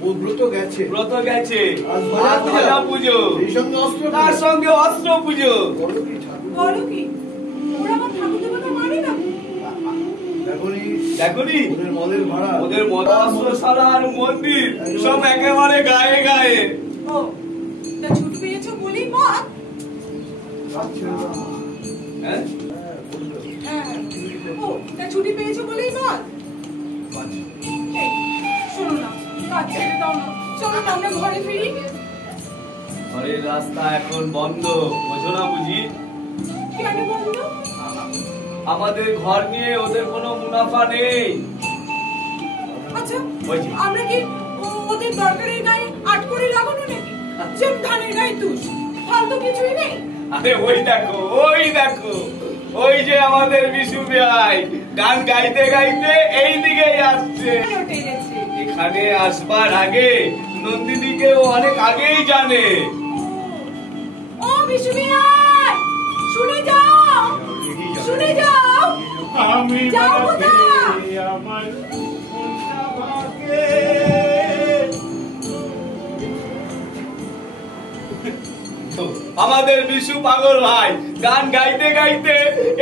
ব্রত গেছে আজ ধ্বজা পুজো, তার সঙ্গে অস্ত্র পুজো। বলো কি ওরা আমার ঠাকুর দেবতা মানে না? দেখনি ওদের মদশালা আর মন্দির সব একেবারে গায়ে গায়ে। ও তা ছুটি পেয়েছো বলেই মত? হ্যাঁ ও তা ছুটি পেয়েছো বলেই মত? শোনো না, কাজ ছেড়ে দাও না, চলো না আমরা ঘরে ফিরি। ঘরের রাস্তা এখন বন্ধ, বোঝো না বুঝি? কেন বন্ধ? আমাদের ঘর নিয়ে ওদের কোনো মুনাফা নেই। আচ্ছা আমরা কি ওদের দরকারের গায়ে আট করে লাগানো নাকি? যেম ধানের গায়ে তুষ, ফালতু কিছুই নেই। আরে ওই দেখো ওই যে আমাদের বিশু ভাই গান গাইতে গাইতে এই দিকেই আসছে। এখানে আসবার আগে নন্দিনীকে ও অনেক আগেই জানে। ও বিশু ভাই শুনে যাও, শুনে যাও। আমি যাও আমার আমাদের বিশু পাগল ভাই গান গাইতে গাইতে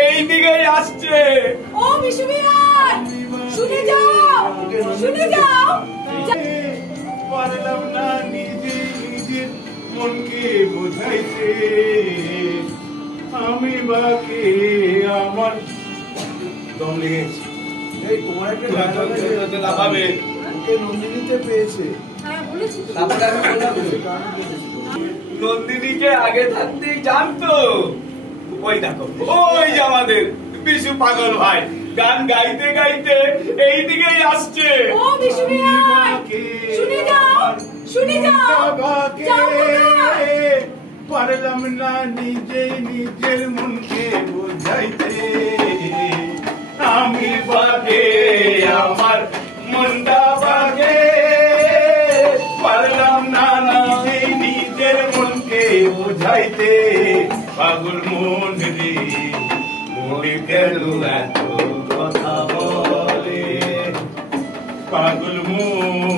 এই দিকেই আসছে। ও বিশু ভাই শুনে যাও, শুনে যাও। পারলাম না নিজের মনকে বোঝাইতে, আমি বাকি আমার দম লেগেছে। এই তোমার একটা লাভাবে নন্দিনীতে পেয়েছে। হ্যাঁ বলেছি তো। নন্দিনীকে আগে থাকতেই জানতো। ওই দেখো ওই যে আমাদের বিশু পাগল ভাই গান গাইতে গাইতে এই দিকেই আসছে। ও বিশু ভাই শুনে যাও, শুনে যাও। পারলাম না নিজের মনকে বোঝাইতে, আমি বাগে আমার মনটা বাগে। পারলাম না নিজের মনকে বোঝাইতে, পাগল মন রে মনে গেল এত কথা বলে। পাগল মন